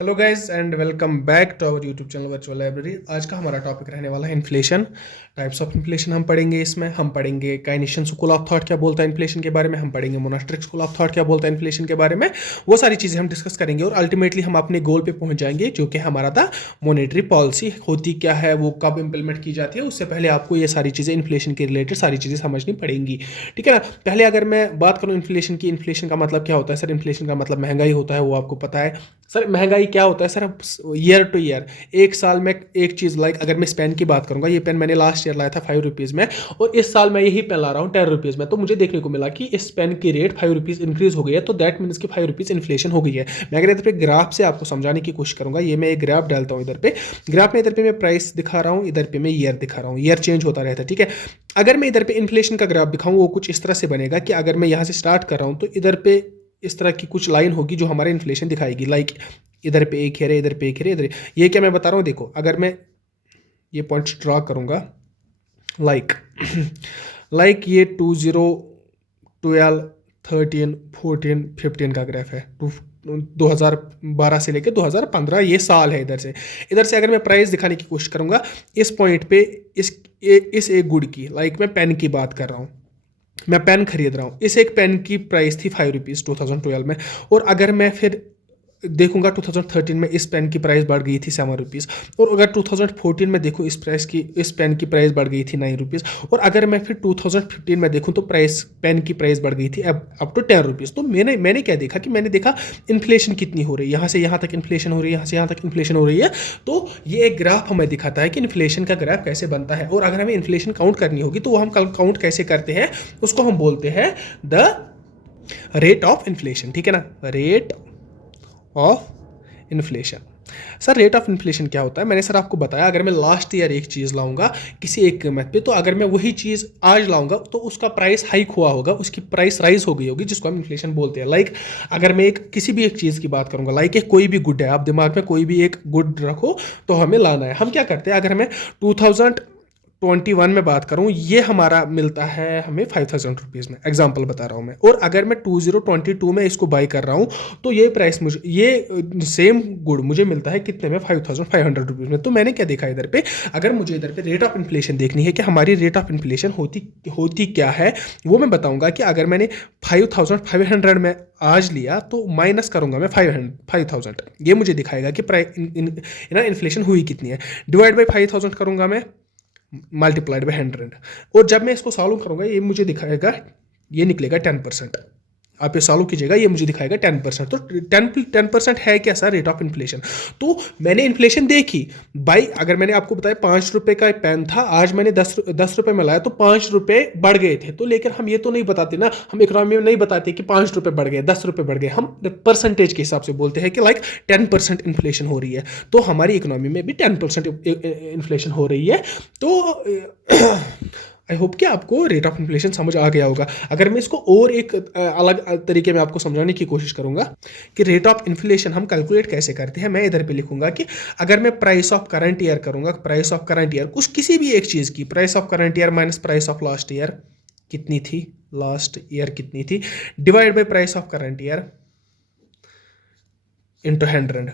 Hello guys and welcome back to our YouTube channel virtual library. आज का हमारा topic रहने वाला है इन्फ्लेशन। टाइप्स ऑफ इन्फ्लेशन हम पढ़ेंगे। इसमें हम पढ़ेंगे काइनेशियन स्कूल ऑफ थॉट क्या बोलता है इन्फ्लेशन के बारे में, हम पढ़ेंगे मोनास्ट्रिक स्कूल ऑफ थॉट क्या बोलता है इन्फ्लेशन के बारे में। वो सारी चीज़ें हम डिस्कस करेंगे और अल्टीमेटली हम अपने गोल पे पहुंच जाएंगे, जो कि हमारा था मॉनेटरी पॉलिसी होती क्या है, वो कब इंप्लीमेंट की जाती है। उससे पहले आपको ये सारी चीज़ें इन्फ्लेशन के रिलेटेड सारी चीज़ें समझनी पड़ेंगी, ठीक है ना। पहले अगर मैं बात करूँ इन्फ्लेशन की, इन्फ्लेशन का मतलब क्या होता है सर? इन्फ्लेशन का मतलब महंगाई होता है, वो आपको पता है। सर महंगाई क्या होता है सर? ईयर टू ईयर, एक साल में एक चीज़, लाइक अगर मैं इस पेन की बात करूंगा, ये पेन मैंने लास्ट ईयर लाया था 5 रुपीज़ में और इस साल मैं यही पेन ला रहा हूँ 10 रुपीज़ में, तो मुझे देखने को मिला कि इस पेन की रेट 5 रुपीज़ इंक्रीज हो गई है, तो दैट मीन्स कि 5 रुपीज़ इन्फ्लेशन हो गई है। मैं अगर इधर पे ग्राफ से आपको समझाने की कोशिश करूंगा, ये मैं एक ग्राफ डालता हूँ इधर पे, ग्राफ में इधर पे मैं प्राइस दिखा रहा हूँ, इधर पे मैं ईयर दिखा रहा हूँ, ईयर चेंज होता रहता है, ठीक है। अगर मैं इधर पे इन्फ्लेशन का ग्राफ दिखाऊँ, वो कुछ इस तरह से बनेगा कि अगर मैं यहाँ से स्टार्ट कर रहा हूँ तो इधर पे इस तरह की कुछ लाइन होगी जो हमारे इन्फ्लेशन दिखाएगी। लाइक इधर पे एक है, इधर पे एक है, इधर ये क्या मैं बता रहा हूँ, देखो अगर मैं ये पॉइंट्स ड्रॉ करूँगा, लाइक लाइक ये 2012, 13, 14, 15 का ग्राफ है। 2012 से लेकर 2015 ये साल है। इधर से अगर मैं प्राइस दिखाने की कोशिश करूँगा इस पॉइंट पे, इस एक गुड की, लाइक मैं पेन की बात कर रहा हूँ, मैं पेन खरीद रहा हूँ, इस एक पेन की प्राइस थी 5 रुपीज़ 2012 में, और अगर मैं फिर देखूंगा 2013 में इस पेन की प्राइस बढ़ गई थी 7 रुपीज़, और अगर 2014 में देखूं इस पेन की प्राइस बढ़ गई थी 9 रुपीज़, और अगर मैं फिर 2015 में देखूं तो पेन की प्राइस बढ़ गई थी अप टू 10 रुपीज़। तो मैंने क्या देखा कि मैंने देखा इन्फ्लेशन कितनी हो रही है, यहाँ से यहाँ तक इन्फ्लेशन हो रही है, यहाँ से यहाँ तक इन्फ्लेशन हो रही है। तो ये एक ग्राफ हमें दिखाता है कि इन्फ्लेशन का ग्राफ कैसे बनता है, और अगर हमें इन्फ्लेशन काउंट करनी होगी तो वो हम काउंट कैसे करते हैं, उसको हम बोलते हैं द रेट ऑफ इन्फ्लेशन, ठीक है ना, rate of inflation. Sir rate of inflation क्या होता है? मैंने सर आपको बताया, अगर मैं लास्ट ईयर एक चीज़ लाऊंगा किसी एक कीमत पे, तो अगर मैं वही चीज़ आज लाऊंगा तो उसका प्राइस हाइक हुआ होगा, उसकी प्राइस राइज हो गई होगी, जिसको हम इन्फ्लेशन बोलते हैं। लाइक अगर मैं किसी भी एक चीज़ की बात करूंगा, लाइक एक कोई भी गुड है, आप दिमाग में कोई भी एक गुड रखो तो हमें लाना है। हम क्या करते हैं, अगर हमें 2021 में बात करूं, ये हमारा मिलता है हमें 5000 रुपीज़ में, एग्जाम्पल बता रहा हूं मैं, और अगर मैं 2022 में इसको बाई कर रहा हूं तो ये प्राइस मुझे, ये सेम गुड मुझे मिलता है कितने में, 5500 रुपीज़ में। तो मैंने क्या देखा इधर पे, अगर मुझे इधर पे रेट ऑफ इन्फ्लेशन देखनी है कि हमारी रेट ऑफ इन्फ्लेशन होती क्या है, वो मैं बताऊंगा कि अगर मैंने 5500 में आज लिया तो माइनस करूंगा मैं 5000, ये मुझे दिखाएगा कि इन्फ्लेशन हुई कितनी है। डिवाइड बाई 5000 करूंगा मैं, मल्टीप्लाइड बाई 100, और जब मैं इसको सॉल्व करूंगा ये मुझे दिखाएगा, ये निकलेगा 10%। आप ये सॉल्व कीजिएगा, ये मुझे दिखाएगा 10%। तो 10% है क्या सर? Rate of inflation. तो मैंने इन्फ्लेशन देखी भाई, अगर मैंने आपको बताया 5 रुपए का पेन था, आज मैंने 10 रुपए में लाया तो 5 रुपए बढ़ गए थे। तो लेकिन हम ये तो नहीं बताते ना, हम इकोनॉमी में नहीं बताते कि 5 रुपए बढ़ गए, 10 रुपए बढ़ गए, हम परसेंटेज के हिसाब से बोलते हैं कि लाइक 10% इन्फ्लेशन हो रही है। तो हमारी इकोनॉमी में भी 10% इन्फ्लेशन हो रही है। तो आई होप कि आपको रेट ऑफ इन्फ्लेशन समझ आ गया होगा। अगर मैं इसको और एक अलग तरीके में आपको समझाने की कोशिश करूंगा कि रेट ऑफ इन्फ्लेशन हम कैलकुलेट कैसे करते हैं, मैं इधर पे लिखूंगा कि अगर मैं प्राइस ऑफ करंट ईयर करूंगा, प्राइस ऑफ करंट ईयर कुछ किसी भी एक चीज़ की, price of current year minus price of last year कितनी थी, लास्ट ईयर कितनी थी, divide by price of current year into 100,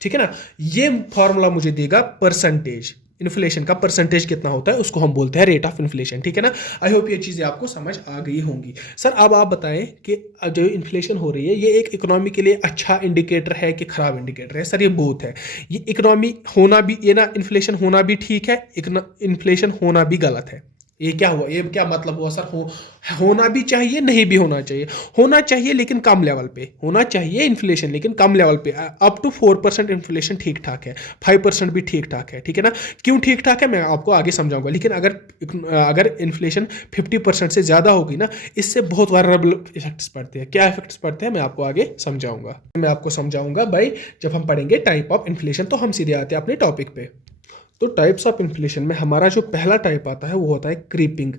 ठीक है ना। ये फॉर्मूला मुझे देगा परसेंटेज, इन्फ्लेशन का परसेंटेज कितना होता है उसको हम बोलते हैं रेट ऑफ इन्फ्लेशन, ठीक है ना। आई होप ये चीज़ें आपको समझ आ गई होंगी। सर अब आप बताएं कि जो इन्फ्लेशन हो रही है ये एक इकोनॉमी के लिए अच्छा इंडिकेटर है कि खराब इंडिकेटर है? सर ये बोथ है। ये इकोनॉमी होना भी, ये ना इन्फ्लेशन होना भी ठीक है, इन्फ्लेशन होना भी गलत है। ये क्या हुआ, ये क्या मतलब हुआ सर? होना भी चाहिए, नहीं भी होना चाहिए। होना चाहिए लेकिन कम लेवल पे होना चाहिए इन्फ्लेशन, लेकिन कम लेवल पे। अप टू 4% इन्फ्लेशन ठीक ठाक है, 5% भी ठीक ठाक है, ठीक है ना। क्यों ठीक ठाक है मैं आपको आगे समझाऊंगा। लेकिन अगर इन्फ्लेशन 50% से ज़्यादा होगी ना, इससे बहुत वायरेबल इफेक्ट्स पड़ते हैं। क्या इफेक्ट्स पड़ते हैं मैं आपको आगे समझाऊंगा भाई, जब हम पढ़ेंगे टाइप ऑफ इन्फ्लेशन। तो हम सीधे आते हैं अपने टॉपिक पे। तो टाइप्स ऑफ इन्फ्लेशन में हमारा जो पहला टाइप आता है वो होता है क्रीपिंग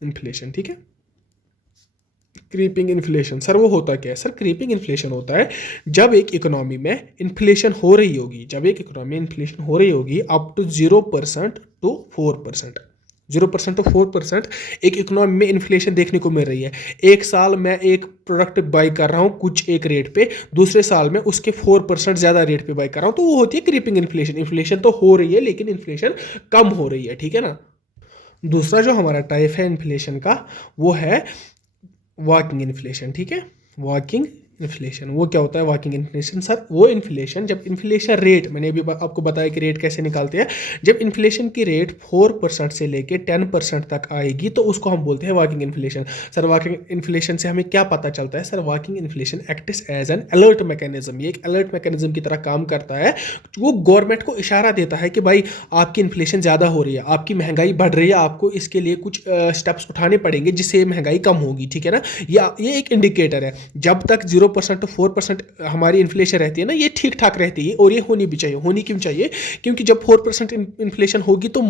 इन्फ्लेशन, ठीक है। क्रीपिंग इन्फ्लेशन सर वो होता क्या है? सर क्रीपिंग इन्फ्लेशन होता है जब एक इकोनॉमी में इन्फ्लेशन हो रही होगी, अप टू 0% टू 4%, 0% टू 4% एक इकोनॉमी में इन्फ्लेशन देखने को मिल रही है। एक साल मैं एक प्रोडक्ट बाई कर रहा हूँ कुछ एक रेट पे, दूसरे साल में उसके 4% ज़्यादा रेट पे बाई कर रहा हूँ, तो वो होती है क्रीपिंग इन्फ्लेशन। इन्फ्लेशन तो हो रही है लेकिन इन्फ्लेशन कम हो रही है, ठीक है ना। दूसरा जो हमारा टाइप है इन्फ्लेशन का वो है वॉकिंग इन्फ्लेशन, ठीक है। वॉकिंग इन्फ्लेशन वो क्या होता है? वॉकिंग इन्फ्लेशन सर वो इन्फ्लेशन, जब इन्फ्लेशन रेट, मैंने अभी आपको बताया कि रेट कैसे निकालते हैं, जब इन्फ्लेशन की रेट 4% से लेके 10% तक आएगी तो उसको हम बोलते हैं walking inflation. Sir walking inflation से हमें क्या पता चलता है? Sir walking inflation acts as an alert mechanism, ये एक अलर्ट मैकेनिज्म की तरह काम करता है। वो गवर्नमेंट को इशारा देता है कि भाई आपकी इन्फ्लेशन ज़्यादा हो रही है, आपकी महंगाई बढ़ रही है, आपको इसके लिए कुछ स्टेप्स उठाने पड़ेंगे जिससे महंगाई कम होगी, ठीक है ना। ये एक इंडिकेटर है। जब तक 0% टू 4% हमारी इन्फ्लेशन रहती है ना, ये ठीक ठाक रहती है और ये होनी भी चाहिए। होनी क्यों चाहिए? क्योंकि जब 4% इन्फ्लेशन होगी तो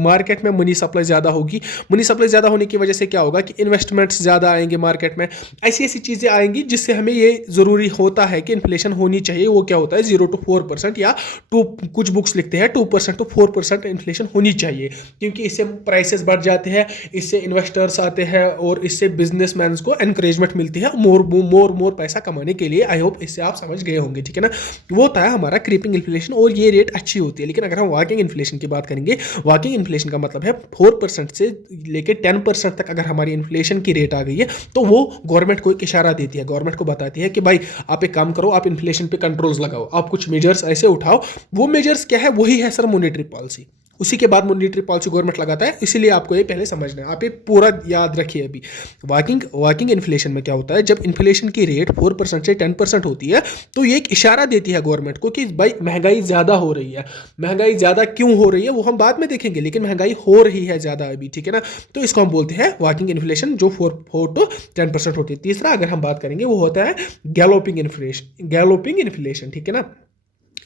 मार्केट में मनी सप्लाई ज़्यादा होगी। मनी सप्लाई ज़्यादा होने की वजह से क्या होगा कि इन्वेस्टमेंट्स ज़्यादा आएंगे मार्केट में, ऐसी ऐसी चीज़ें आएंगी जिससे हमें ये ज़रूरी होता है कि इन्फ्लेशन होनी चाहिए। वो क्या होता है? 0 टू 4% या कुछ बुक्स लिखते हैं 2% टू 4% इन्फ्लेशन होनी चाहिए, क्योंकि इससे प्राइसेस बढ़ जाते हैं, इससे इन्वेस्टर्स आते हैं और इससे बिजनेसमैन को एनकरेजमेंट मिलती है मोर पैसा कमाने के लिए। आई होप इससे आप समझ गए होंगे, ठीक है ना। वो होता है हमारा क्रीपिंग इन्फ्लेशन और ये रेट अच्छी होती है। लेकिन अगर हम वॉकिंग इन्फ्लेशन की बात करेंगे, वॉकिंग इन्फ्लेशन का मतलब है 4% से लेके 10% तक अगर हमारी इन्फ्लेशन की रेट आ गई है तो वो गवर्नमेंट को एक इशारा देती है, गवर्नमेंट को बताती है कि भाई आप एक काम करो, आप इन्फ्लेशन पे कंट्रोल्स लगाओ, आप कुछ मेजर्स ऐसे उठाओ। वो मेजर्स क्या है? वही है सर मॉनेटरी पॉलिसी। उसी के बाद मॉनेटरी पॉलिसी गवर्नमेंट लगाता है, इसीलिए आपको ये पहले समझना है, आप ये पूरा याद रखिए। अभी वॉकिंग इन्फ्लेशन में क्या होता है? जब इन्फ्लेशन की रेट 4% से 10% होती है तो ये एक इशारा देती है गवर्नमेंट को कि भाई महंगाई ज़्यादा हो रही है। महंगाई ज़्यादा क्यों हो रही है वो हम बाद में देखेंगे, लेकिन महंगाई हो रही है ज़्यादा अभी, ठीक है ना। तो इसको हम बोलते हैं वॉकिंग इन्फ्लेशन, जो 4 टू 10% होती है। तीसरा अगर हम बात करेंगे वो होता है गैलोपिंग इन्फ्लेशन, ठीक है ना।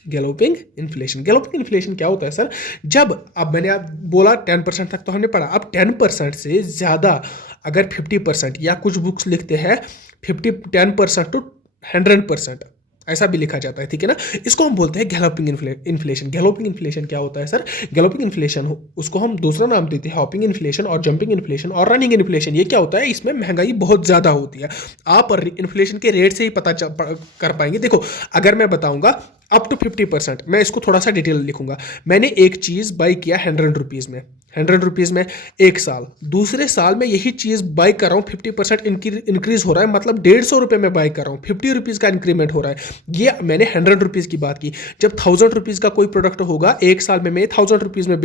गैलोपिंग इन्फ्लेशन क्या होता है सर? जब अब मैंने आप बोला 10% तक तो हमने पढ़ा, अब 10% से ज़्यादा अगर 50%, या कुछ बुक्स लिखते हैं 10% टू 100%, ऐसा भी लिखा जाता है, ठीक है ना। इसको हम बोलते हैं गैलोपिंग इन्फ्लेशन। गैलोपिंग इन्फ्लेशन क्या होता है सर? गैलोपिंग इन्फ्लेशन उसको हम दूसरा नाम देते हैं हॉपिंग इन्फ्लेशन और जंपिंग इन्फ्लेशन और रनिंग इन्फ्लेशन। ये क्या होता है? इसमें महंगाई बहुत ज़्यादा होती है। आप इन्फ्लेशन के रेट से ही पता कर पाएंगे। देखो अगर मैं बताऊंगा अप टू 50%, मैं इसको थोड़ा सा डिटेल लिखूंगा। मैंने एक चीज़ बाई किया 100 रुपीज़ में, 100 रुपीज़ में एक साल, दूसरे साल में यही चीज़ बाई कर रहा हूँ 50% इंक्रीज हो रहा है, मतलब 150 रुपये में बाई कर रहा हूँ, 50 रुपीज़ का इंक्रीमेंट हो रहा है। ये मैंने 100 रुपीज़ की बात की। जब 1000 रुपीज़ का कोई प्रोडक्ट होगा एक साल में, मैं 1000 रुपीज़ में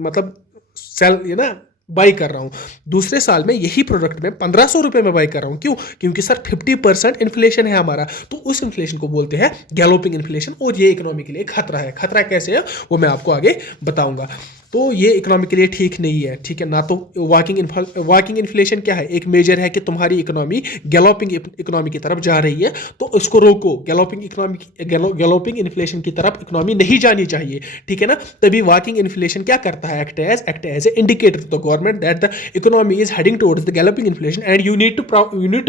मतलब सेल ये ना बाई कर रहा हूँ, दूसरे साल में यही प्रोडक्ट में 1500 रुपये में बाई कर रहा हूँ। क्यों? क्योंकि सर 50% इन्फ्लेशन है हमारा, तो उस इन्फ्लेशन को बोलते हैं गैलोपिंग इन्फ्लेशन और ये इकोनॉमी के लिए खतरा है। खतरा कैसे है वो मैं आपको आगे बताऊंगा। तो ये इकोनॉमी के लिए ठीक नहीं है, ठीक है ना। तो वॉकिंग इन्फ्लेशन क्या है? एक मेजर है कि तुम्हारी इकोनॉमी गैलोपिंग इकोनॉमी की तरफ जा रही है, तो उसको रोको। गैलोपिंग इन्फ्लेशन की तरफ इकोनॉमी नहीं जानी चाहिए, ठीक है ना। तभी वॉकिंग इन्फ्लेशन क्या करता है? Act as a indicator to the government that the economy is heading towards the galloping inflation and you need to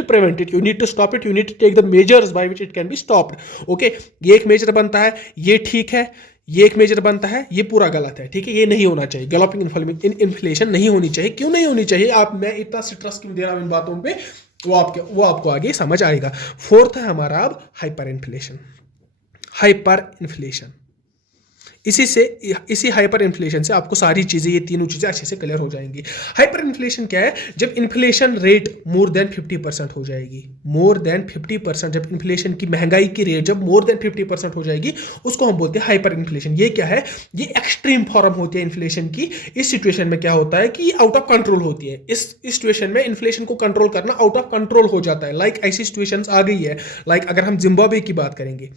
prevent it, you need to stop it, you need to take the measures by which it can be stopped. Okay, ये एक major बनता है, ये ठीक है। ये एक major बनता है, ये पूरा गलत है, ठीक है। ये नहीं होना चाहिए, गैलोपिंग इन्फ्लेशन नहीं होनी चाहिए। क्यों नहीं होनी चाहिए? मैं इतना स्ट्रेस क्यों दे रहा हूं इन बातों पे, वो आपको आगे समझ आएगा। फोर्थ है हमारा अब हाइपर इन्फ्लेशन। इसी हाइपर इन्फ्लेशन से आपको सारी चीज़ें, ये तीनों चीज़ें अच्छे से क्लियर हो जाएंगी। हाइपर इन्फ्लेशन क्या है? जब इन्फ्लेशन रेट मोर देन 50% हो जाएगी, मोर देन 50%, जब इन्फ्लेशन की महंगाई की रेट जब मोर देन 50% हो जाएगी, उसको हम बोलते हैं हाइपर इन्फ्लेशन। ये क्या है? ये एक्सट्रीम फॉर्म होती है इन्फ्लेशन की। इस सिचुएशन में क्या होता है कि आउट ऑफ कंट्रोल होती है। इस सिचुएशन में इन्फ्लेशन को कंट्रोल करना आउट ऑफ कंट्रोल हो जाता है। लाइक ऐसी सिचुएशन आ गई है, लाइक अगर हम जिम्बाब्वे की बात करेंगे,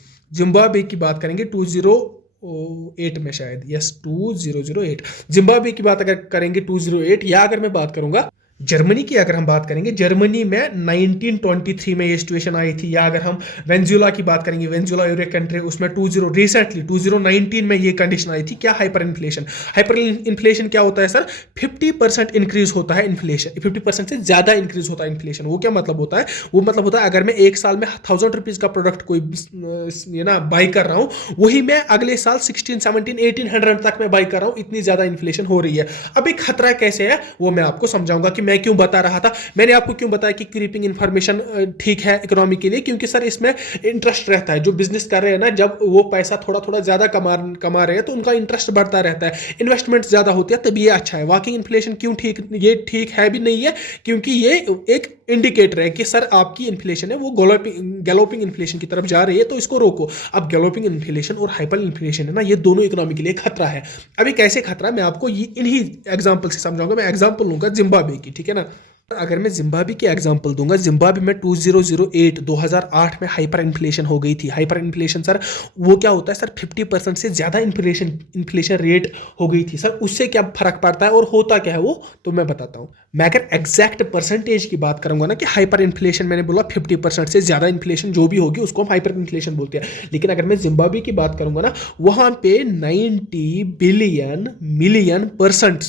2008 में शायद, यस 2008, जिम्बाब्वे की बात अगर करेंगे 2008, या अगर मैं बात करूंगा जर्मनी की अगर हम बात करेंगे, जर्मनी में 1923 में ये सिचुएशन आई थी। या अगर हम वेनेजुएला की बात करेंगे, वेनेजुएला यूरोप कंट्री, उसमें 2019 में ये कंडीशन आई थी। क्या? Hyper inflation. हाइपर इन्फ्लेशन क्या होता है सर? 50% इंक्रीज होता है इन्फ्लेशन, 50% से ज्यादा इंक्रीज होता है इन्फ्लेशन। वो क्या मतलब होता है? वो मतलब होता है अगर मैं एक साल में 1000 रुपीज का प्रोडक्ट कोई ये ना बाई कर रहा हूं, वही मैं अगले साल 16, 17, 1800 तक मैं बाई कर रहा हूं। इतनी ज्यादा इन्फ्लेशन हो रही है। अब एक खतरा कैसे है वो मैं आपको समझाऊंगा कि मैं क्यों बता रहा था। मैंने आपको क्यों बताया कि क्रीपिंग इन्फॉर्मेशन ठीक है इकोनॉमी के लिए, क्योंकि सर इसमें इंटरेस्ट रहता है। जो बिजनेस कर रहे हैं ना, जब वो पैसा थोड़ा थोड़ा ज्यादा कमा रहे हैं तो उनका इंटरेस्ट बढ़ता रहता है, इन्वेस्टमेंट ज्यादा होती है, तब ये अच्छा है। वाकई इन्फ्लेशन क्यों ठीक, ये ठीक है भी नहीं है, क्योंकि ये एक इंडिकेटर है कि सर आपकी इन्फ्लेशन है वो गैलोपिंग इन्फ्लेशन की तरफ जा रही है, तो इसको रोको। अब गैलोपिंग इन्फ्लेशन और हाइपर इन्फ्लेशन है ना, ये दोनों इकोनॉमी के लिए खतरा है। अभी कैसे खतरा, मैं आपको इन्हीं एग्जांपल से समझाऊंगा। मैं एग्जांपल लूंगा जिम्बाब्वे की, ठीक है ना। अगर मैं जिम्बाब्वे की एग्जांपल दूंगा, जिम्बाब्वे में 2008 में हाइपर इन्फ्लेशन हो गई थी। हाइपर इन्फ्लेशन सर वो क्या होता है सर? 50% से ज्यादा इन्फ्लेशन रेट हो गई थी। सर उससे क्या फर्क पड़ता है और होता क्या है वो तो मैं बताता हूं। मैं अगर एग्जैक्ट परसेंटेज की बात करूंगा ना कि हाइपर इन्फ्लेशन, मैंने बोला 50% से ज्यादा इन्फ्लेशन जो भी होगी उसको हम हाइपर इन्फ्लेशन बोलते हैं। लेकिन अगर मैं जिम्बाब्वे की बात करूंगा ना, वहां पे 90 बिलियन मिलियन परसेंट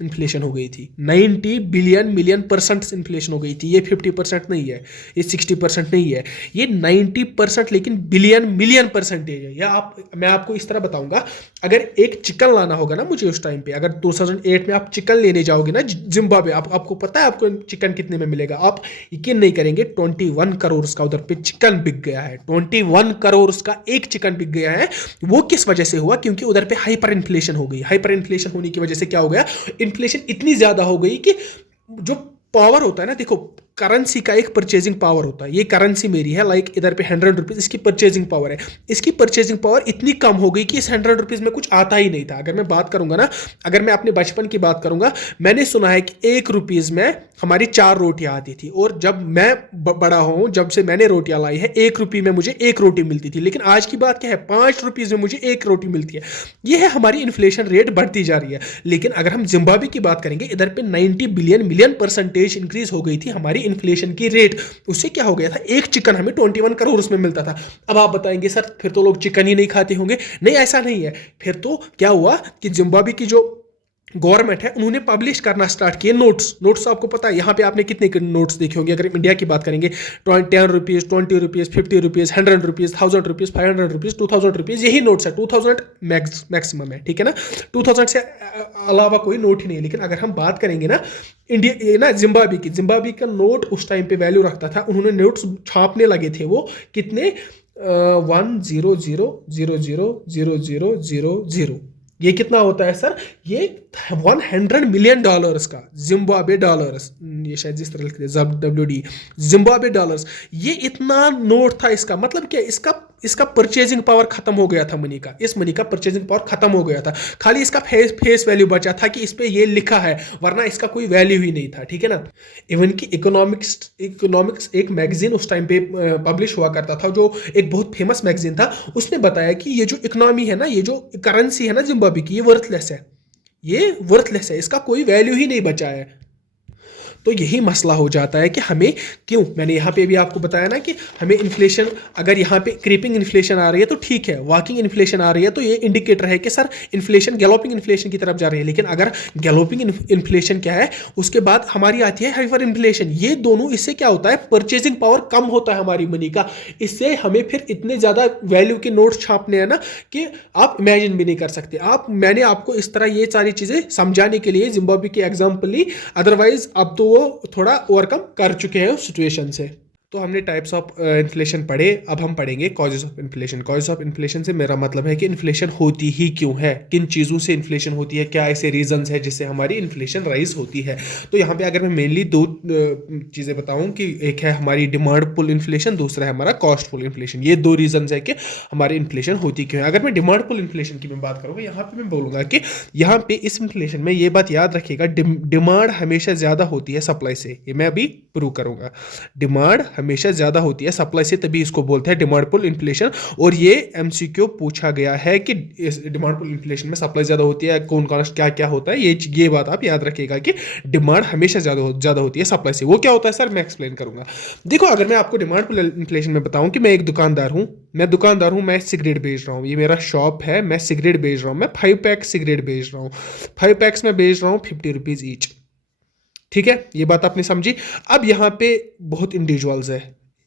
इन्फ्लेशन हो गई थी। 90 बिलियन मिलियन परसेंट इन्फ्लेशन हो गई थी। ये 50% नहीं है, ये 60% नहीं है, ये 90%, लेकिन बिलियन मिलियन परसेंटेज है। या मैं आपको इस तरह बताऊंगा, अगर एक चिकन लाना होगा ना मुझे उस टाइम पे, अगर 2008 में आप चिकन लेने जाओगे ना जिम्बाब्वे, आपको पता है आपको चिकन कितने में मिलेगा? आप यकीन नहीं करेंगे, 21 करोड़ का उधर पे चिकन बिक गया है। 21 करोड़ का एक चिकन बिक गया है। वो किस वजह से हुआ? क्योंकि उधर पे हाइपर इन्फ्लेशन हो गई। हाइपर इन्फ्लेशन होने की वजह से क्या हो गया? इन्फ्लेशन इतनी ज्यादा हो गई कि जो पावर होता है ना, देखो करेंसी का एक परचेजिंग पावर होता है। ये करेंसी मेरी है, लाइक इधर पे 100 रुपीज इसकी परचेजिंग पावर है। इसकी परचेजिंग पावर इतनी कम हो गई कि इस 100 रुपीज में कुछ आता ही नहीं था। अगर मैं बात करूंगा ना, अगर मैं अपने बचपन की बात करूंगा, मैंने सुना है कि 1 रुपीज में हमारी 4 रोटियां आती थी। और जब मैं बड़ा हूं, जब से मैंने रोटियां लाई है, 1 रुपये में मुझे 1 रोटी मिलती थी। लेकिन आज की बात क्या है? 5 रुपीज में मुझे 1 रोटी मिलती है। यह है हमारी इन्फ्लेशन रेट बढ़ती जा रही है। लेकिन अगर हम जिम्बाब्वे की बात करेंगे, इधर पे 90 बिलियन मिलियन परसेंटेज इंक्रीज हो गई थी हमारी इन्फ्लेशन की रेट। उससे क्या हो गया था? एक चिकन हमें 21 करोड़ उसमें मिलता था। अब आप बताएंगे सर फिर तो लोग चिकन ही नहीं खाते होंगे। नहीं, ऐसा नहीं है। फिर तो क्या हुआ कि जिम्बाब्वे की जो गवर्नमेंट है, उन्होंने पब्लिश करना स्टार्ट किए नोट्स आपको पता है यहाँ पे आपने कितने नोट्स देखे होंगे? अगर इंडिया की बात करेंगे, 10 rupees, 20 rupees, 50 rupees, 100 rupees, 1000 rupees, 500 rupees, 2000 rupees, यही नोट्स है। 2000 मैक्सिमम है, ठीक है ना। 2000 से अलावा कोई नोट ही नहीं है। लेकिन अगर हम बात करेंगे ना इंडिया ना जिम्बाब्वे का नोट उस टाइम पे वैल्यू रखता था। उन्होंने नोट्स छापने लगे थे, वो कितने 100,000,000,000, ये कितना होता है सर? ये $100 मिलियन का जिम्बाब्वे डॉलर्स, ये शायद जिस तरह लिखते हैं WD, जिम्बाब्वे डॉलर्स। ये इतना नोट था। इसका मतलब क्या? इसका परचेजिंग पावर खत्म हो गया था मनी का। इस मनी का परचेजिंग पावर खत्म हो गया था। खाली इसका फेस वैल्यू बचा था कि इस पे ये लिखा है, वरना इसका कोई वैल्यू ही नहीं था, ठीक है ना। इवन की इकोनॉमिक्स एक मैगजीन उस टाइम पे पब्लिश हुआ करता था, जो एक बहुत फेमस मैगजीन था। उसने बताया कि ये जो इकोनॉमी है ना, ये जो करेंसी है ना जिम्बाब्वे की, ये वर्थलेस है। ये वर्थलेस है, इसका कोई वैल्यू ही नहीं बचा है। तो यही मसला हो जाता है कि हमें क्यों, मैंने यहाँ पे भी आपको बताया ना कि हमें इन्फ्लेशन, अगर यहाँ पे क्रीपिंग इन्फ्लेशन आ रही है तो ठीक है, वॉकिंग इन्फ्लेशन आ रही है तो ये इंडिकेटर है कि सर इन्फ्लेशन गैलोपिंग इन्फ्लेशन की तरफ जा रही है। लेकिन अगर गैलोपिंग इन्फ्लेशन क्या है, उसके बाद हमारी आती है हाइपर इन्फ्लेशन। ये दोनों, इससे क्या होता है? परचेजिंग पावर कम होता है हमारी मनी का। इससे हमें फिर इतने ज़्यादा वैल्यू के नोट्स छापने हैं ना कि आप इमेजिन भी नहीं कर सकते। मैंने आपको इस तरह ये सारी चीज़ें समझाने के लिए जिम्बाब्वे की एग्जाम्पल ली, अदरवाइज अब तो वो थोड़ा ओवरकम कर चुके हैं उस सिचुएशन से। तो हमने टाइप्स ऑफ इन्फ्लेशन पढ़े, अब हम पढ़ेंगे causes of inflation. Causes of inflation से मेरा मतलब है कि इन्फ्लेशन होती ही क्यों है, किन चीज़ों से इन्फ्लेशन होती है, क्या ऐसे रीजंस है जिससे हमारी इन्फ्लेशन राइज होती है। तो यहाँ पे अगर मैं मेनली 2 चीज़ें बताऊँ कि एक है हमारी डिमांड पुल इन्फ्लेशन, दूसरा है हमारा कॉस्ट पुल इन्फ्लेशन। ये 2 रीजंस है कि हमारी इन्फ्लेशन होती क्यों है। अगर मैं डिमांड पुल इन्फ्लेशन की मैं बात करूँगा, यहाँ पे मैं बोलूँगा कि यहाँ पे इस इन्फ्लेशन में ये बात याद रखिएगा, डिमांड हमेशा ज़्यादा होती है सप्लाई से। ये मैं अभी प्रूव करूँगा। डिमांड हमेशा ज़्यादा होती है सप्लाई से, तभी इसको बोलते हैं डिमांड पुल इन्फ्लेशन। और ये एमसीक्यू पूछा गया है कि इस डिमांड पुल इन्फ्लेशन में सप्लाई ज़्यादा होती है, कौन कौन क्या क्या होता है, ये बात आप याद रखिएगा कि डिमांड हमेशा ज़्यादा होती है सप्लाई से। वो क्या होता है सर, मैं एक्सप्लेन करूंगा। देखो, अगर मैं आपको डिमांड पुल इन्फ्लेशन में बताऊं कि मैं एक दुकानदार हूं, मैं सिगरेट बेच रहा हूं, ये मेरा शॉप है, मैं सिगरेट बेच रहा हूं, मैं 5 पैक सिगरेट बेच रहा हूं, 5 पैक्स में बेच रहा हूं 50 रुपीज़ ईच। ठीक है, ये बात आपने समझी। अब यहाँ पे बहुत इंडिविजुअल्स है,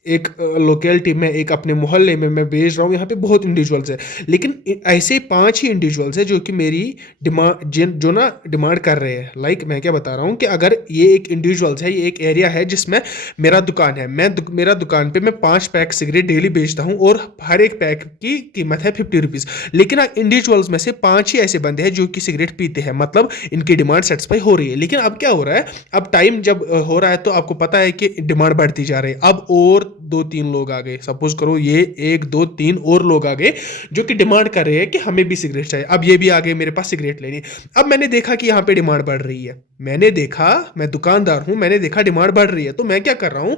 एक लोकेलिटी में, एक अपने मोहल्ले में मैं बेच रहा हूँ, यहाँ पे बहुत इंडिविजुअल्स है, लेकिन ऐसे 5 ही इंडिविजुअल्स है जो कि मेरी डिमांड कर रहे हैं। लाइक मैं क्या बता रहा हूँ कि अगर ये एक इंडिविजुअल्स है, ये एक एरिया है जिसमें मेरा दुकान है, मेरा दुकान पे मैं 5 पैक सिगरेट डेली बेचता हूँ और हर एक पैक की कीमत है 50 रुपीज़। लेकिन इंडिविजुअल्स में से 5 ही ऐसे बंदे हैं जो कि सिगरेट पीते हैं, मतलब इनकी डिमांड सेटिस्फाई हो रही है। लेकिन अब क्या हो रहा है, अब टाइम जब हो रहा है तो आपको पता है कि डिमांड बढ़ती जा रही है। अब और 2-3 लोग आ गए, सपोज करो ये 1-2-3 और लोग आ गए जो कि डिमांड कर रहे हैं कि हमें भी सिगरेट चाहिए। अब ये भी आ गए मेरे पास सिगरेट लेनी। अब मैंने देखा कि यहाँ पे डिमांड बढ़ रही है, मैं दुकानदार हूं, मैंने देखा डिमांड बढ़ रही है, तो मैं क्या कर रहा हूं,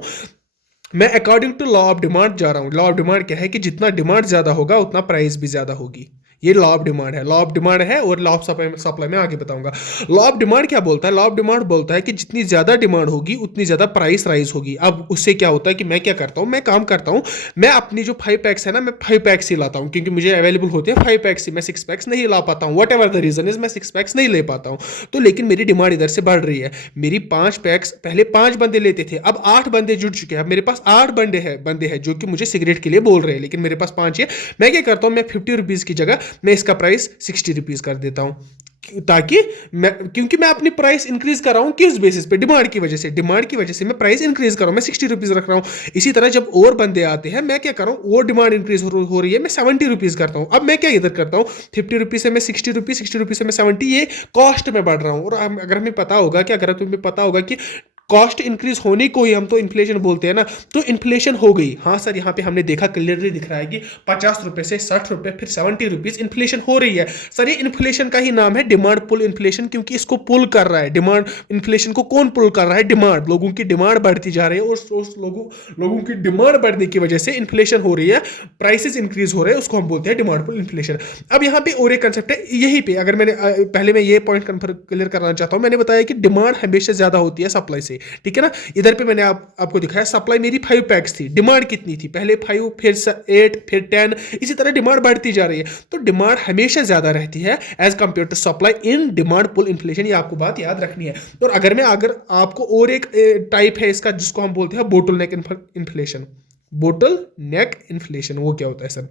मैं according to law of demand जा रहा हूँ। लॉ ऑफ डिमांड क्या है कि जितना डिमांड ज्यादा होगा उतना प्राइस भी ज्यादा होगी। ये लॉ ऑफ डिमांड है, और लॉ ऑफ सप्लाई में आगे बताऊंगा। लॉ ऑफ डिमांड क्या बोलता है, लॉ ऑफ डिमांड बोलता है कि जितनी ज्यादा डिमांड होगी उतनी ज्यादा प्राइस राइज होगी। अब उससे क्या होता है कि मैं क्या करता हूं, मैं काम करता हूं, मैं अपनी जो 5 पैक्स है ना, मैं 5 पैक्स ही लाता हूं, क्योंकि मुझे अवेलेबल होते हैं 5 पैक्स ही, मैं 6 पैक्स नहीं ला पाता हूं। Whatever the reason is, मैं 6 पैक्स नहीं ले पाता हूं। तो लेकिन मेरी डिमांड इधर से बढ़ रही है, मेरी 5 पैक्स पहले 5 बंदे लेते थे, अब 8 बंदे जुड़ चुके हैं। अब मेरे पास 8 बंदे हैं जो कि मुझे सिगरेट के लिए बोल रहे हैं, लेकिन मेरे पास 5 है। मैं क्या करता हूं, मैं 50 रुपीज़ की जगह मैं इसका प्राइस 60 रुपीज़ कर देता हूं, ताकि क्योंकि मैं अपनी प्राइस इंक्रीज कर रहा हूं, किस बेसिस पे, डिमांड की वजह से मैं प्राइस इंक्रीज कर रहा हूं, मैं 60 रुपीज़ रख रहा हूं। इसी तरह जब और बंदे आते हैं, मैं क्या कर रहा हूं, और डिमांड इंक्रीज हो रही है, मैं 70 रुपीज़ करता हूं। अब मैं क्या इधर करता हूं, 50 रुपीज़ से मैं 60 रुपीज़, 60 रुपीज़ से मैं 70, ये कॉस्ट में बढ़ रहा हूं। और अगर हमें पता होगा कि कॉस्ट इंक्रीज होने को ही हम तो इन्फ्लेशन बोलते हैं ना, तो इन्फ्लेशन हो गई। हाँ सर, यहाँ पे हमने देखा, क्लियरली दिख रहा है कि 50 रुपए से 60 रुपए, फिर 70 रुपीज़ इन्फ्लेशन हो रही है। सर ये इन्फ्लेशन का ही नाम है डिमांड पुल इन्फ्लेशन, क्योंकि इसको पुल कर रहा है डिमांड। इन्फ्लेशन को कौन पुल कर रहा है, डिमांड। लोगों की डिमांड बढ़ती जा रही है और लोगों की डिमांड बढ़ने की वजह से इन्फ्लेशन हो रही है, प्राइसेस इंक्रीज हो रहे हैं, उसको हम बोलते हैं डिमांड पुल इन्फ्लेशन। अब यहाँ पे और एक कंसेप्ट है, यहीं पे अगर पहले मैं ये पॉइंट क्लियर करना चाहता हूँ। मैंने बताया कि डिमांड हमेशा ज्यादा होती है सप्लाई से, ठीक है ना। इधर पे मैंने आपको दिखाया, सप्लाई मेरी 5 पैक्स थी, डिमांड कितनी थी, पहले 5, फिर 8, फिर 10, इसी तरह डिमांड बढ़ती जा रही है। तो डिमांड हमेशा ज्यादा रहती है as compare to supply in demand pull inflation. ये आपको बात याद रखनी है। और अगर आपको और एक टाइप है इसका, जिसको हम बोलते हैं बोटल नेक इन्फ्लेशन। बोटल नेक इन्फ्लेशन वो क्या होता है सर,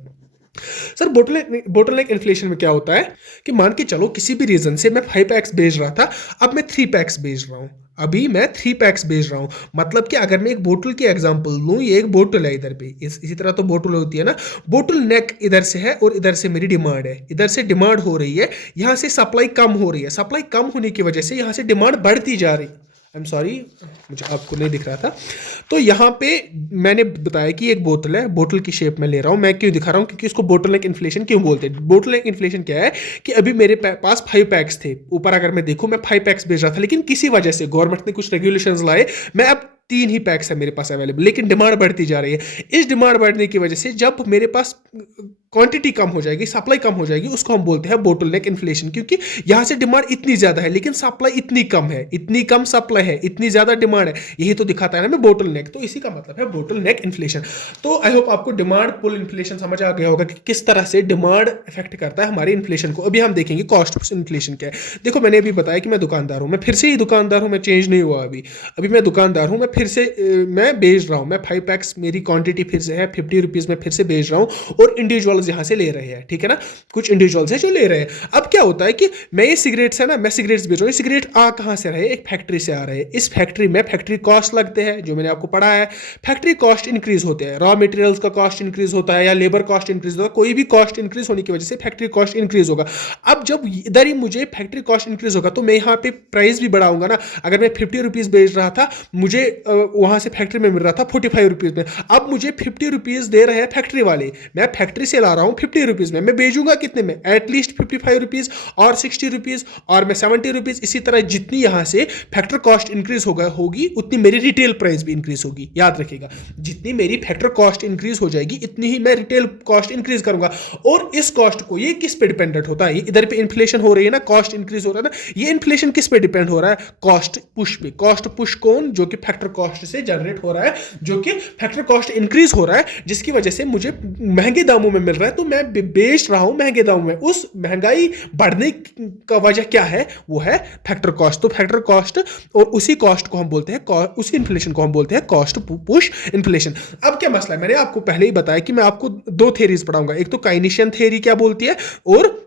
बोटल नेक इन्फ्लेशन में क्या होता है कि मान के चलो किसी भी रीजन से मैं 5 पैक्स बेच रहा था, अब मैं 3 पैक्स बेच रहा हूं, अभी मैं 3 पैक्स बेच रहा हूं। मतलब कि अगर मैं एक बोतल की एग्जांपल लूं, ये एक बोतल है इधर पे, इसी तरह तो बोतल होती है ना। बोतल नेक इधर से है और इधर से मेरी डिमांड है, इधर से डिमांड हो रही है, यहां से सप्लाई कम हो रही है। सप्लाई कम होने की वजह से यहां से डिमांड बढ़ती जा रही है। आई एम सॉरी, मुझे आपको नहीं दिख रहा था। तो यहाँ पे मैंने बताया कि एक बोतल है, बोतल की शेप में ले रहा हूँ। मैं क्यों दिखा रहा हूँ, क्योंकि इसको बोटल नेक इन्फ्लेशन क्यों बोलते हैं। बोटल नेक इन्फ्लेशन क्या है कि अभी मेरे पास 5 पैक्स थे, ऊपर अगर मैं देखूँ मैं 5 पैक्स बेच रहा था, लेकिन किसी वजह से गवर्नमेंट ने कुछ रेगुलेशंस लाए, मैं अब 3 ही पैक्स है मेरे पास अवेलेबल, लेकिन डिमांड बढ़ती जा रही है। इस डिमांड बढ़ने की वजह से जब मेरे पास क्वांटिटी कम हो जाएगी, सप्लाई कम हो जाएगी, उसको हम बोलते हैं बोटल नेक इन्फ्लेशन। क्योंकि यहां से डिमांड इतनी ज्यादा है लेकिन सप्लाई इतनी कम है, इतनी कम सप्लाई है, इतनी ज्यादा डिमांड है, यही तो दिखाता है ना मैं बोटल नेक। तो इसी का मतलब है बोटल नेक इन्फ्लेशन। तो आई होप आपको डिमांड पुल इन्फ्लेशन समझ आ गया होगा कि किस तरह से डिमांड इफेक्ट करता है हमारे इन्फ्लेशन को। अभी हम देखेंगे कॉस्ट पुश इन्फ्लेशन क्या है। देखो, मैंने अभी बताया कि मैं दुकानदार हूं, मैं फिर से ही दुकानदार हूं, मैं चेंज नहीं हुआ अभी मैं दुकानदार हूं, मैं फिर से मैं बेच रहा हूं, मैं 5 पैक्स मेरी क्वांटिटी फिर से है, 50 रुपीज़ में फिर से बेच रहा हूं और इंडिविजुअल्स यहां से ले रहे हैं, ठीक है ना। कुछ इंडिविजुअल्स हैं जो ले रहे हैं। अब क्या होता है कि मैं ये सिगरेट्स है ना, मैं सिगरेट्स बेच रहा हूँ, सिगरेट कहाँ से रहे, एक फैक्ट्री से आ रहे हैं। इस फैक्ट्री में फैक्ट्री कॉस्ट लगते हैं, जो मैंने आपको पढ़ा है। फैक्ट्री कॉस्ट इंक्रीज होते हैं, रॉ मटेरियल्स का कॉस्ट इंक्रीज होता है या लेबर कॉस्ट इंक्रीज होता है, कोई भी कॉस्ट इंक्रीज होने की वजह से फैक्ट्री कॉस्ट इंक्रीज होगा। अब जब इधर ही मुझे फैक्ट्री कॉस्ट इंक्रीज होगा तो मैं यहाँ पे प्राइस भी बढ़ाऊंगा ना। अगर मैं 50 रुपीज़ बेच रहा था, मुझे वहाँ से फैक्ट्री में मिल रहा था 45 रुपीज़ में, अब मुझे 50 रुपीज़ दे रहे हैं फैक्ट्री वाले, मैं फैक्ट्री से ला रहा हूँ 50 रुपीज़ में, मैं बेचूंगा कितने में, एटलीस्ट 55 रुपीज़ और 60 रुपीज़ और मैं 70 रुपीज़, इसी तरह जितनी यहाँ से फैक्टर कॉस्ट इंक्रीज होगी उतनी मेरी रिटेल प्राइस भी इंक्रीज होगी। याद रखिएगा, जितनी मेरी फैक्टर कॉस्ट इंक्रीज हो जाएगी इतनी ही मैं रिटेल कॉस्ट इंक्रीज करूंगा। और इस कॉस्ट को, ये किस पे डिपेंडेंट होता है, ये इधर पे इन्फ्लेशन हो रही है ना, कॉस्ट इंक्रीज हो रहा है ना, ये इन्फ्लेशन किस पे डिपेंड हो रहा है, कॉस्ट पुश पे। कॉस्ट पुश कौन, जो कि फैक्टर कॉस्ट से जनरेट हो रहा है, जो कि फैक्टर कॉस्ट इंक्रीज हो रहा है, जिसकी वजह से मुझे महंगे दामों में मिल रहा है, तो मैं बेच रहा हूं महंगे दामों में। उस महंगाई बढ़ने का वजह क्या है, वो है फैक्टर कॉस्ट। तो फैक्टर कॉस्ट और उसी कॉस्ट को हम बोलते हैं, उसी इन्फ्लेशन को हम बोलते हैं कॉस्ट पुश इन्फ्लेशन। अब क्या मसला है, मैंने आपको पहले ही बताया कि मैं आपको दो थ्योरीज पढ़ाऊंगा, एक तो काइनेशियन थ्योरी क्या बोलती है और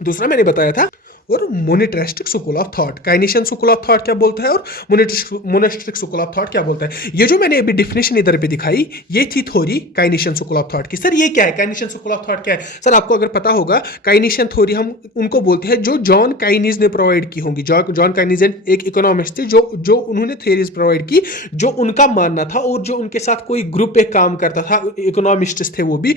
दूसरा मैंने बताया था और monetaristic school of thought. Keynesian school of thought क्या बोलता है और मोनेस्टिक स्कूल ऑफ थॉट क्या बोलता है। ये जो मैंने अभी डेफिनेशन इधर पे दिखाई, ये थी थ्योरी काइनेशियन स्कूल ऑफ थॉट की। सर ये क्या है, काइनेशियन स्कूल ऑफ थॉट क्या है? सर आपको अगर पता होगा, काइनेशियन थ्योरी हम उनको बोलते हैं जो जॉन काइनीज ने प्रोवाइड की होंगी। जॉन काइनीज एक इकोनॉमिस्ट थे जो उन्होंने थ्योरीज प्रोवाइड की, जो उनका मानना था और जो उनके साथ कोई ग्रुप पे काम करता था, इकोनॉमिस्ट थे वो भी,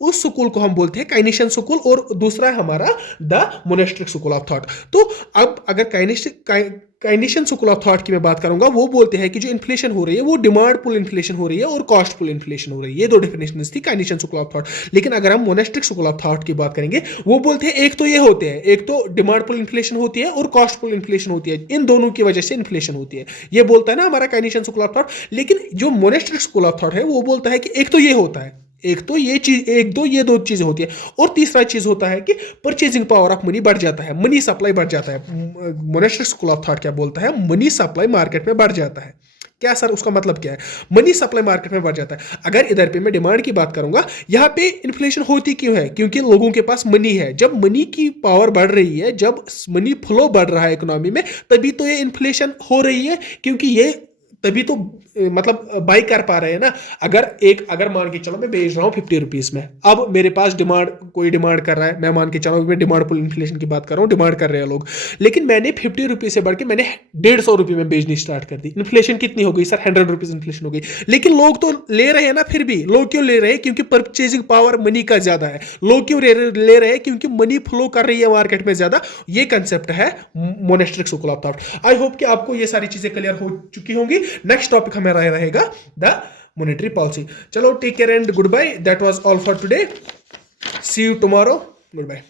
उस स्कूल को हम बोलते हैं काइनेशियन स्कूल, और दूसरा है हमारा the monastic school of thought. तो अब अगर काइनेशियन स्कूल ऑफ थॉट की मैं बात करूंगा, वो बोलते हैं कि जो इन्फ्लेशन हो रही है वो डिमांड पुल इन्फ्लेशन हो रही है और कॉस्ट पुल इन्फ्लेशन हो रही है। ये दो डेफिनेशन थी काइनेशियन स्कूल ऑफ थॉट। लेकिन अगर हम मोनेस्टिक स्कूल ऑफ थॉट की बात करेंगे, वो बोलते हैं एक तो ये होते हैं, एक तो डिमांड पुल इन्फ्लेशन होती है और कॉस्ट पुल इन्फ्लेशन होती है, इन दोनों की वजह से इन्फ्लेशन होती है। ये बोलता है ना हमारा काइनेशियन स्कूल ऑफ थॉट। लेकिन जो मोनेस्टिक स्कूल ऑफ थॉट है वो बोलता है कि एक तो ये होता है, एक तो ये चीज, ये दो चीजें होती है, और तीसरा चीज होता है कि परचेजिंग पावर ऑफ मनी बढ़ जाता है, मनी सप्लाई बढ़ जाता है। मोनेस्टिक स्कूल ऑफ थॉट क्या बोलता है, मनी सप्लाई मार्केट में बढ़ जाता है। क्या सर उसका मतलब क्या है, मनी सप्लाई मार्केट में बढ़ जाता है। अगर इधर पे मैं डिमांड की बात करूंगा, यहाँ पे इन्फ्लेशन होती क्यों है, क्योंकि लोगों के पास मनी है। जब मनी की पावर बढ़ रही है, जब मनी फ्लो बढ़ रहा है इकोनॉमी में, तभी तो ये इन्फ्लेशन हो रही है, क्योंकि ये तभी तो मतलब बाई कर पा रहे हैं ना। अगर मान के चलो मैं बेच रहा हूँ 50 रुपीज में, अब मेरे पास कोई डिमांड कर रहा है, मैं मान के चलो मैं डिमांड पुल इन्फ्लेशन की बात कर रहा हूँ, डिमांड कर रहे हैं लोग, लेकिन मैंने 50 रुपीज से बढ़ के मैंने 150 रुपये में बेचनी स्टार्ट कर दी। इन्फ्लेशन कितनी हो गई सर, 100 रुपीज इन्फ्लेशन हो गई। लेकिन लोग तो ले रहे हैं ना, फिर भी लोग क्यों ले रहे हैं, क्योंकि परचेजिंग पावर मनी का ज्यादा है। लोग क्यों ले रहे हैं, क्योंकि मनी फ्लो कर रही है मार्केट में ज्यादा। ये कंसेप्ट है monastic school of thought. I hope कि आपको ये सारी चीजें क्लियर हो चुकी होंगी। नेक्स्ट टॉपिक हमारा रहेगा द मॉनेटरी पॉलिसी। चलो take care and goodbye, that was all for today, see you tomorrow, good bye.